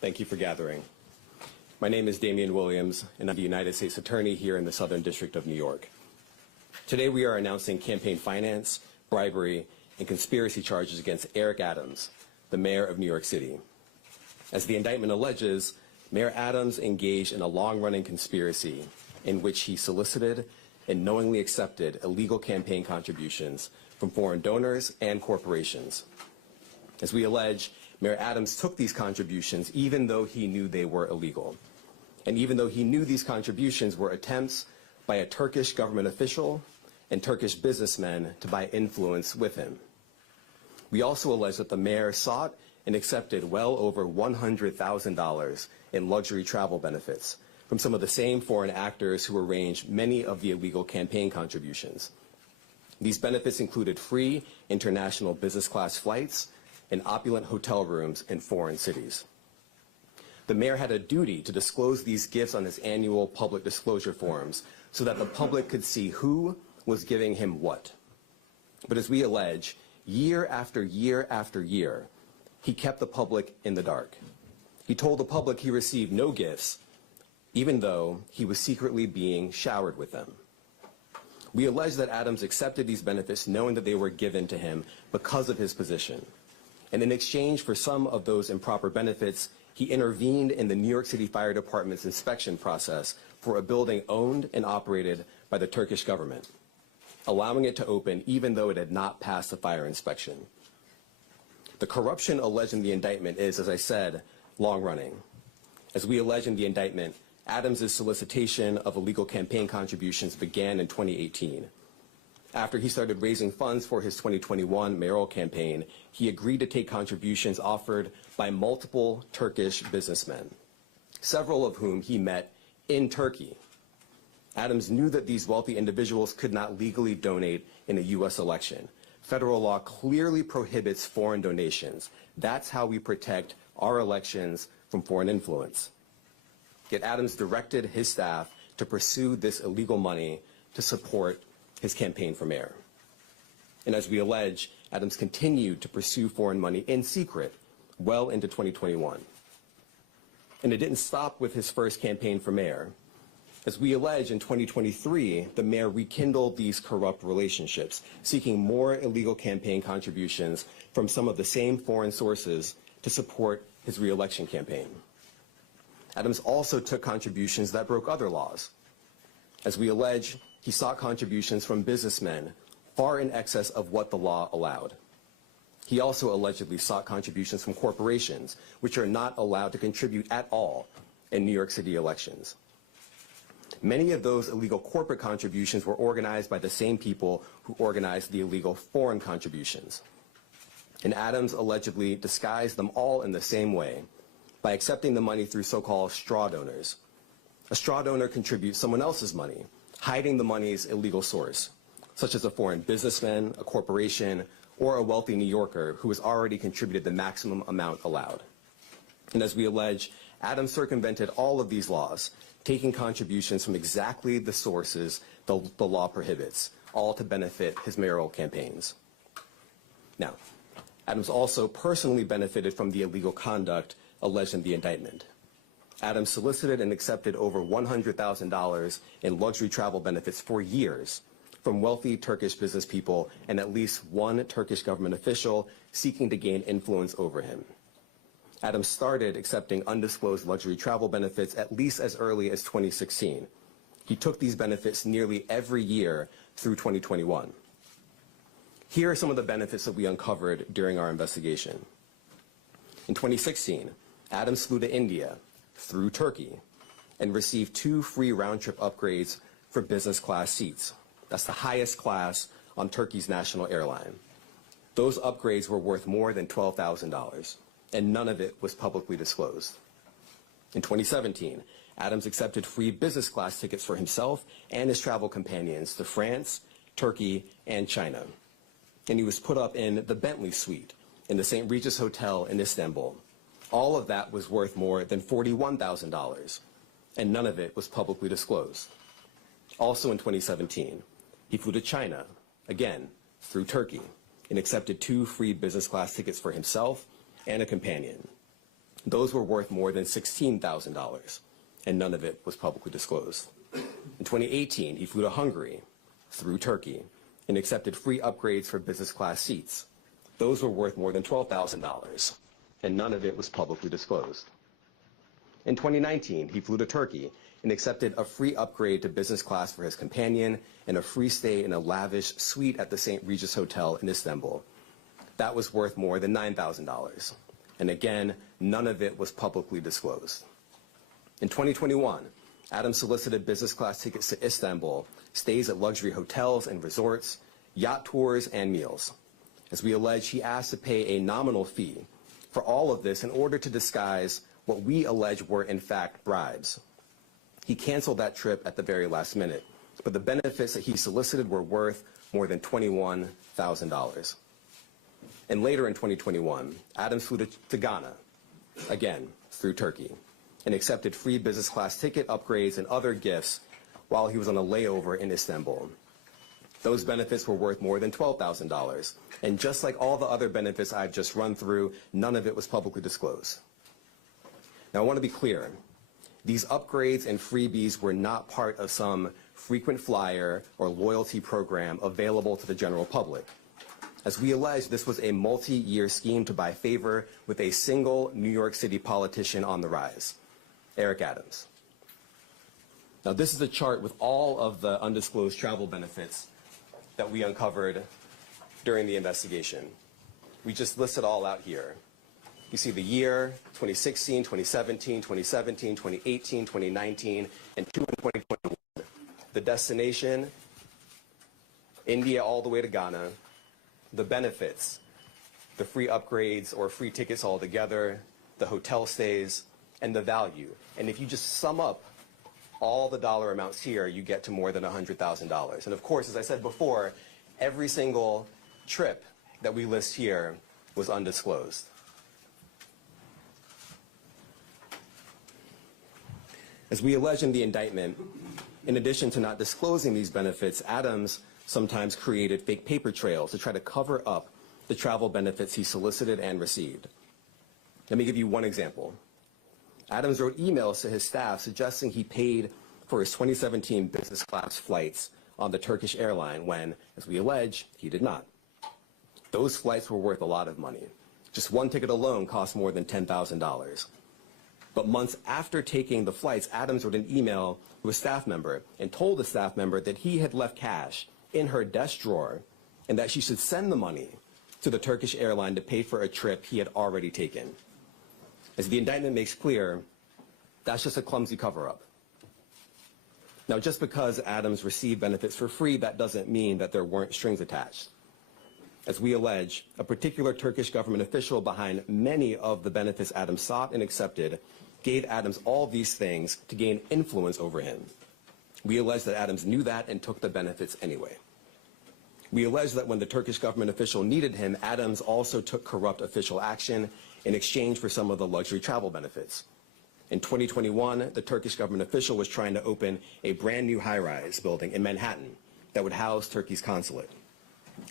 Thank you for gathering. My name is Damian Williams, and I'm the United States Attorney here in the Southern District of New York. Today we are announcing campaign finance, bribery, and conspiracy charges against Eric Adams, the mayor of New York City. As the indictment alleges, Mayor Adams engaged in a long-running conspiracy in which he solicited and knowingly accepted illegal campaign contributions from foreign donors and corporations. As we allege, Mayor Adams took these contributions even though he knew they were illegal, and even though he knew these contributions were attempts by a Turkish government official and Turkish businessmen to buy influence with him. We also allege that the mayor sought and accepted well over $100,000 in luxury travel benefits from some of the same foreign actors who arranged many of the illegal campaign contributions. These benefits included free international business class flights and opulent hotel rooms in foreign cities. The mayor had a duty to disclose these gifts on his annual public disclosure forms so that the public could see who was giving him what. But as we allege, year after year after year, he kept the public in the dark. He told the public he received no gifts, even though he was secretly being showered with them. We allege that Adams accepted these benefits knowing that they were given to him because of his position. And in exchange for some of those improper benefits, he intervened in the New York City Fire Department's inspection process for a building owned and operated by the Turkish government, allowing it to open even though it had not passed the fire inspection. The corruption alleged in the indictment is, as I said, long-running. As we allege in the indictment, Adams' solicitation of illegal campaign contributions began in 2018. After he started raising funds for his 2021 mayoral campaign, he agreed to take contributions offered by multiple Turkish businessmen, several of whom he met in Turkey. Adams knew that these wealthy individuals could not legally donate in a U.S. election. Federal law clearly prohibits foreign donations. That's how we protect our elections from foreign influence. Yet Adams directed his staff to pursue this illegal money to support his campaign for mayor. And as we allege, Adams continued to pursue foreign money in secret well into 2021. And it didn't stop with his first campaign for mayor. As we allege, in 2023, the mayor rekindled these corrupt relationships, seeking more illegal campaign contributions from some of the same foreign sources to support his re-election campaign. Adams also took contributions that broke other laws. As we allege, he sought contributions from businessmen far in excess of what the law allowed. He also allegedly sought contributions from corporations, which are not allowed to contribute at all in New York City elections. Many of those illegal corporate contributions were organized by the same people who organized the illegal foreign contributions. And Adams allegedly disguised them all in the same way by accepting the money through so-called straw donors. A straw donor contributes someone else's money, hiding the money's illegal source, such as a foreign businessman, a corporation, or a wealthy New Yorker who has already contributed the maximum amount allowed. And as we allege, Adams circumvented all of these laws, taking contributions from exactly the sources the law prohibits, all to benefit his mayoral campaigns. Now, Adams also personally benefited from the illegal conduct alleged in the indictment. Adams solicited and accepted over $100,000 in luxury travel benefits for years from wealthy Turkish business people and at least one Turkish government official seeking to gain influence over him. Adams started accepting undisclosed luxury travel benefits at least as early as 2016. He took these benefits nearly every year through 2021. Here are some of the benefits that we uncovered during our investigation. In 2016, Adams flew to India through Turkey and received 2 free round-trip upgrades for business class seats. That's the highest class on Turkey's national airline. Those upgrades were worth more than $12,000, and none of it was publicly disclosed. In 2017, Adams accepted free business class tickets for himself and his travel companions to France, Turkey, and China. And he was put up in the Bentley suite in the St. Regis Hotel in Istanbul. All of that was worth more than $41,000, and none of it was publicly disclosed. Also in 2017, he flew to China, again, through Turkey, and accepted 2 free business class tickets for himself and a companion. Those were worth more than $16,000, and none of it was publicly disclosed. In 2018, he flew to Hungary through Turkey and accepted free upgrades for business class seats. Those were worth more than $12,000, and none of it was publicly disclosed. In 2019, he flew to Turkey and accepted a free upgrade to business class for his companion and a free stay in a lavish suite at the St. Regis Hotel in Istanbul. That was worth more than $9,000. And again, none of it was publicly disclosed. In 2021, Adams solicited business class tickets to Istanbul, stays at luxury hotels and resorts, yacht tours, and meals. As we allege, he asked to pay a nominal fee for all of this in order to disguise what we allege were in fact bribes. He canceled that trip at the very last minute, but the benefits that he solicited were worth more than $21,000. And later in 2021, Adams flew to Ghana, again through Turkey, and accepted free business class ticket upgrades and other gifts while he was on a layover in Istanbul. Those benefits were worth more than $12,000. And just like all the other benefits I've just run through, none of it was publicly disclosed. Now, I want to be clear. These upgrades and freebies were not part of some frequent flyer or loyalty program available to the general public. As we allege, this was a multi-year scheme to buy favor with a single New York City politician on the rise, Eric Adams. Now, this is a chart with all of the undisclosed travel benefits that we uncovered during the investigation. We just list it all out here. You see the year, 2016, 2017, 2017, 2018, 2019, and 2021. The destination, India all the way to Ghana. The benefits, the free upgrades or free tickets altogether, the hotel stays, and the value. And if you just sum up all the dollar amounts here, you get to more than $100,000. And of course, as I said before, every single trip that we list here was undisclosed. As we allege in the indictment, in addition to not disclosing these benefits, Adams sometimes created fake paper trails to try to cover up the travel benefits he solicited and received. Let me give you one example. Adams wrote emails to his staff suggesting he paid for his 2017 business class flights on the Turkish airline when, as we allege, he did not. Those flights were worth a lot of money. Just one ticket alone cost more than $10,000. But months after taking the flights, Adams wrote an email to a staff member and told the staff member that he had left cash in her desk drawer and that she should send the money to the Turkish airline to pay for a trip he had already taken. As the indictment makes clear, that's just a clumsy cover-up. Now, just because Adams received benefits for free, that doesn't mean that there weren't strings attached. As we allege, a particular Turkish government official behind many of the benefits Adams sought and accepted gave Adams all these things to gain influence over him. We allege that Adams knew that and took the benefits anyway. We allege that when the Turkish government official needed him, Adams also took corrupt official action in exchange for some of the luxury travel benefits. In 2021, the Turkish government official was trying to open a brand new high-rise building in Manhattan that would house Turkey's consulate.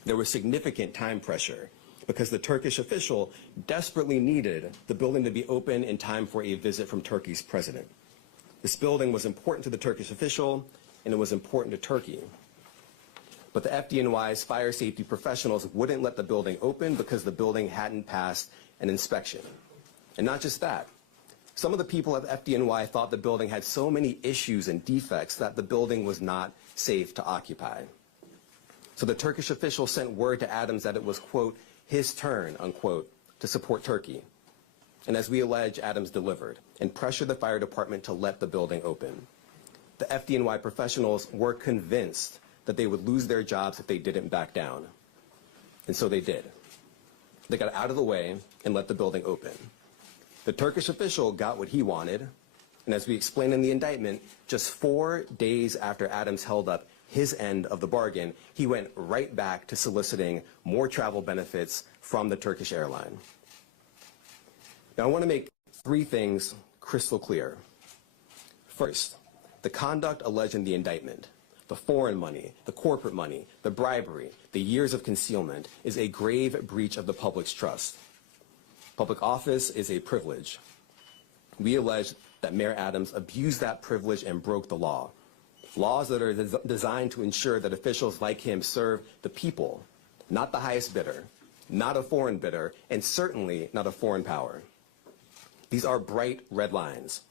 There was significant time pressure because the Turkish official desperately needed the building to be open in time for a visit from Turkey's president. This building was important to the Turkish official, and it was important to Turkey. But the FDNY's fire safety professionals wouldn't let the building open because the building hadn't passed an inspection. And not just that. Some of the people at FDNY thought the building had so many issues and defects that the building was not safe to occupy. So the Turkish official sent word to Adams that it was, quote, his turn, unquote, to support Turkey. And as we allege, Adams delivered and pressured the fire department to let the building open. The FDNY professionals were convinced that they would lose their jobs if they didn't back down. And so they did. They got out of the way and let the building open. The Turkish official got what he wanted, and as we explain in the indictment, just 4 days after Adams held up his end of the bargain, he went right back to soliciting more travel benefits from the Turkish airline. Now, I want to make 3 things crystal clear. First, the conduct alleged in the indictment, the foreign money, the corporate money, the bribery, the years of concealment, is a grave breach of the public's trust. Public office is a privilege, We allege that Mayor Adams abused that privilege and broke the law. Laws that are designed to ensure that officials like him serve the people, not the highest bidder, not a foreign bidder, and certainly not a foreign power. These are bright red lines,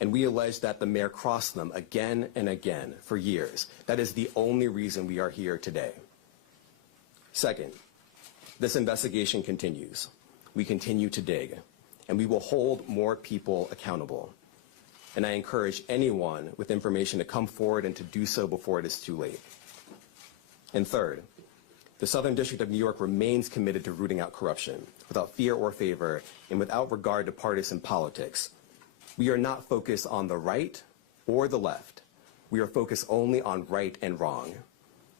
and we allege that the mayor crossed them again and again for years. That is the only reason we are here today. Second, this investigation continues. We continue to dig, and we will hold more people accountable. And I encourage anyone with information to come forward and to do so before it is too late. And third, the Southern District of New York remains committed to rooting out corruption without fear or favor and without regard to partisan politics. We are not focused on the right or the left. We are focused only on right and wrong.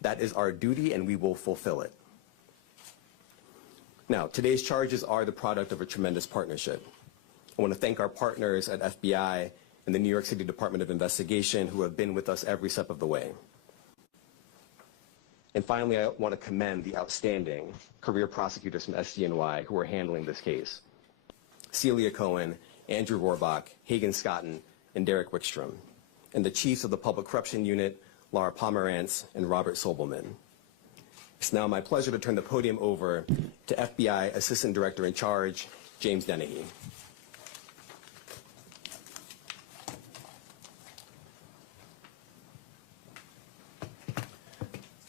That is our duty, and we will fulfill it. Now, today's charges are the product of a tremendous partnership. I want to thank our partners at FBI and the New York City Department of Investigation who have been with us every step of the way. And finally, I want to commend the outstanding career prosecutors from SDNY who are handling this case. Celia Cohen, Andrew Rohrbach, Hagen Scotton, and Derek Wickstrom, and the chiefs of the Public Corruption Unit, Laura Pomerantz and Robert Sobelman. It's now my pleasure to turn the podium over to FBI Assistant Director in Charge, James Dennehy.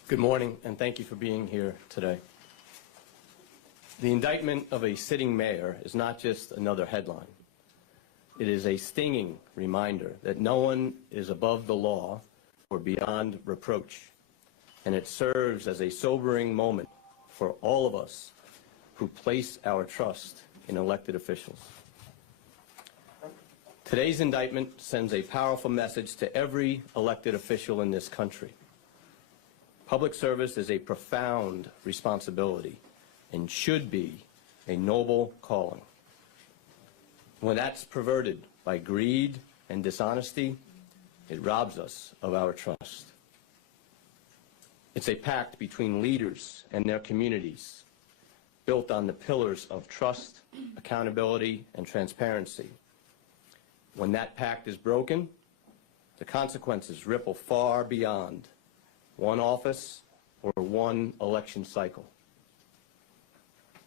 Good morning, and thank you for being here today. The indictment of a sitting mayor is not just another headline. It is a stinging reminder that no one is above the law or beyond reproach, and it serves as a sobering moment for all of us who place our trust in elected officials. Today's indictment sends a powerful message to every elected official in this country. Public service is a profound responsibility and should be a noble calling. When that's perverted by greed and dishonesty, it robs us of our trust. It's a pact between leaders and their communities, built on the pillars of trust, accountability, and transparency. When that pact is broken, the consequences ripple far beyond one office or one election cycle.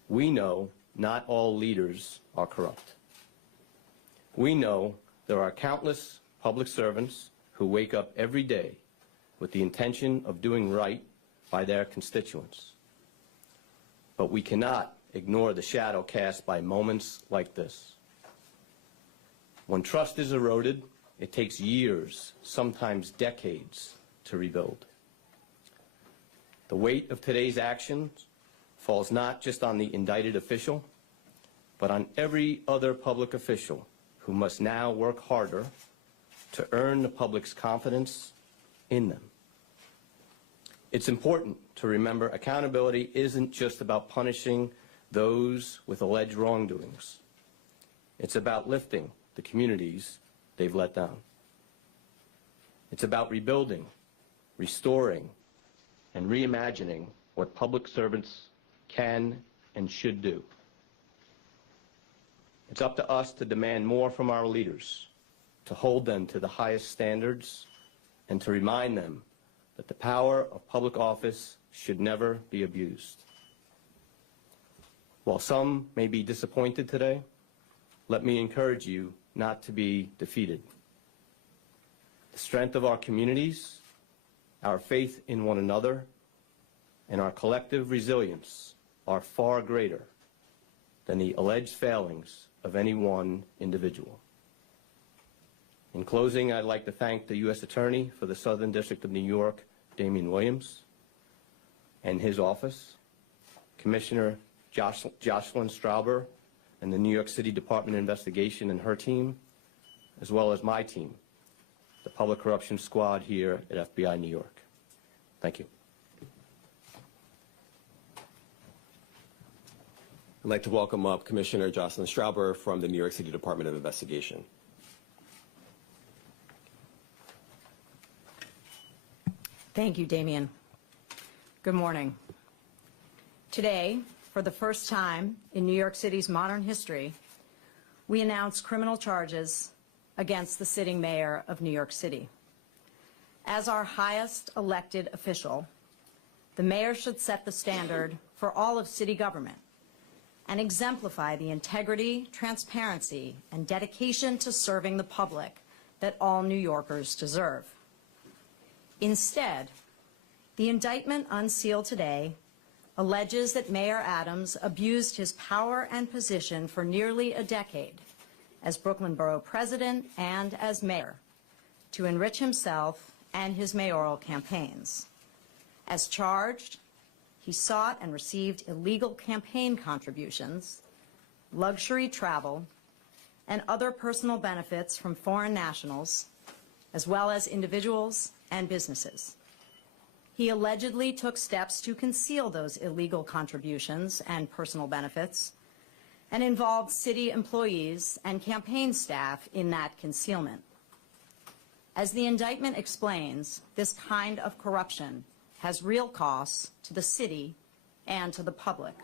We know not all leaders are corrupt. We know there are countless public servants who wake up every day with the intention of doing right by their constituents. But we cannot ignore the shadow cast by moments like this. When trust is eroded, it takes years, sometimes decades, to rebuild. The weight of today's actions falls not just on the indicted official, but on every other public official who must now work harder to earn the public's confidence in them. It's important to remember accountability isn't just about punishing those with alleged wrongdoings. It's about lifting the communities they've let down. It's about rebuilding, restoring, and reimagining what public servants can and should do. It's up to us to demand more from our leaders, to hold them to the highest standards, and to remind them that the power of public office should never be abused. While some may be disappointed today, let me encourage you not to be defeated. The strength of our communities, our faith in one another, and our collective resilience are far greater than the alleged failings of any one individual. In closing, I'd like to thank the U.S. Attorney for the Southern District of New York, Damian Williams, and his office, Commissioner Jocelyn Strauber, and the New York City Department of Investigation and her team, as well as my team, the Public Corruption Squad here at FBI New York. Thank you. I'd like to welcome up Commissioner Jocelyn Strauber from the New York City Department of Investigation. Thank you, Damian. Good morning. Today, for the first time in New York City's modern history, we announce criminal charges against the sitting mayor of New York City. As our highest elected official, the mayor should set the standard for all of city government and exemplify the integrity, transparency, and dedication to serving the public that all New Yorkers deserve. Instead, the indictment unsealed today alleges that Mayor Adams abused his power and position for nearly a decade as Brooklyn Borough President and as mayor to enrich himself and his mayoral campaigns. As charged, he sought and received illegal campaign contributions, luxury travel, and other personal benefits from foreign nationals, as well as individuals and businesses. He allegedly took steps to conceal those illegal contributions and personal benefits and involved city employees and campaign staff in that concealment. As the indictment explains, this kind of corruption has real costs to the city and to the public.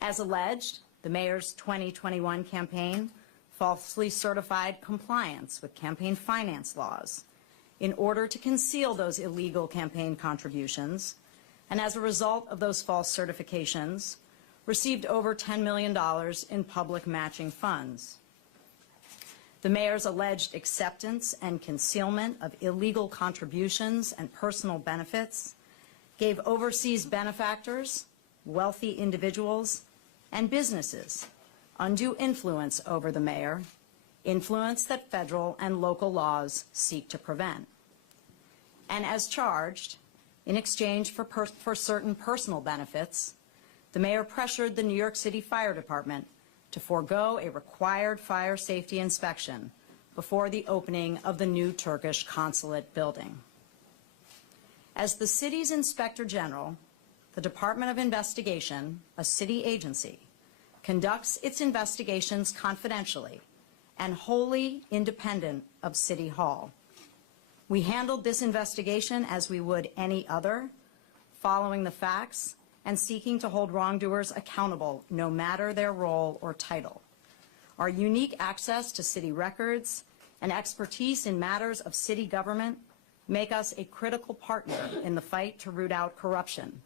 As alleged, the mayor's 2021 campaign falsely certified compliance with campaign finance laws in order to conceal those illegal campaign contributions, and as a result of those false certifications, received over $10 million in public matching funds. The mayor's alleged acceptance and concealment of illegal contributions and personal benefits gave overseas benefactors, wealthy individuals, and businesses undue influence over the mayor, influence that federal and local laws seek to prevent. And as charged, in exchange for certain personal benefits, the mayor pressured the New York City Fire Department to forego a required fire safety inspection before the opening of the new Turkish consulate building. As the city's Inspector General, the Department of Investigation, a city agency, conducts its investigations confidentially and wholly independent of City Hall. We handled this investigation as we would any other, following the facts and seeking to hold wrongdoers accountable no matter their role or title. Our unique access to city records and expertise in matters of city government make us a critical partner in the fight to root out corruption,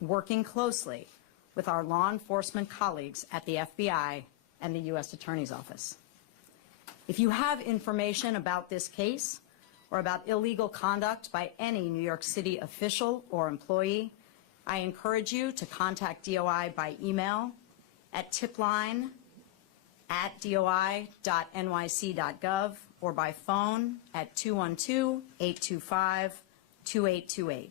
working closely with our law enforcement colleagues at the FBI and the U.S. Attorney's Office. If you have information about this case or about illegal conduct by any New York City official or employee, I encourage you to contact DOI by email at tipline@doi.nyc.gov or by phone at 212-825-2828.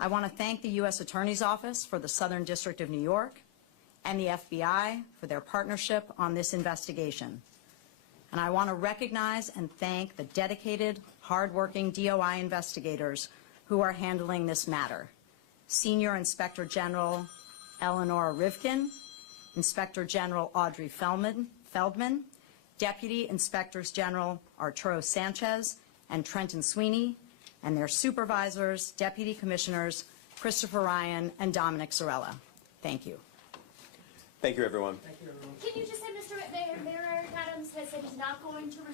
I want to thank the U.S. Attorney's Office for the Southern District of New York and the FBI for their partnership on this investigation. And I want to recognize and thank the dedicated, hardworking DOI investigators who are handling this matter. Senior Inspector General Eleanor Rivkin, Inspector General Audrey Feldman, Deputy Inspectors General Arturo Sanchez and Trenton Sweeney, and their supervisors, Deputy Commissioners Christopher Ryan and Dominic Zarella. Thank you. Thank you, everyone. Can you just say, Mr. Mayor Eric Adams has said he's not going to resign?